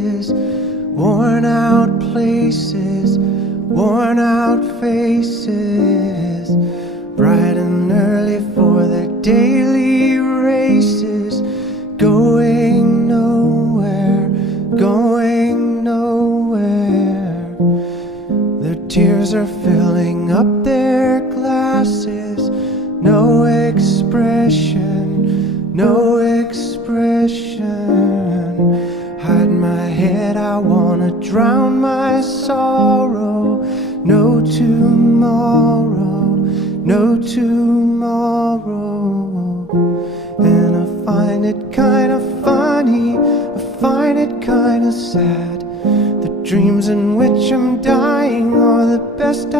faces, worn out places, worn out faces, bright and early for their daily races, going nowhere, going nowhere. Their tears are filling up their glasses, no expression, no expression. Hide my head, I wanna drown my sorrow. No tomorrow, no tomorrow. And I find it kinda funny, I find it kinda sad. The dreams in which I'm dying are the best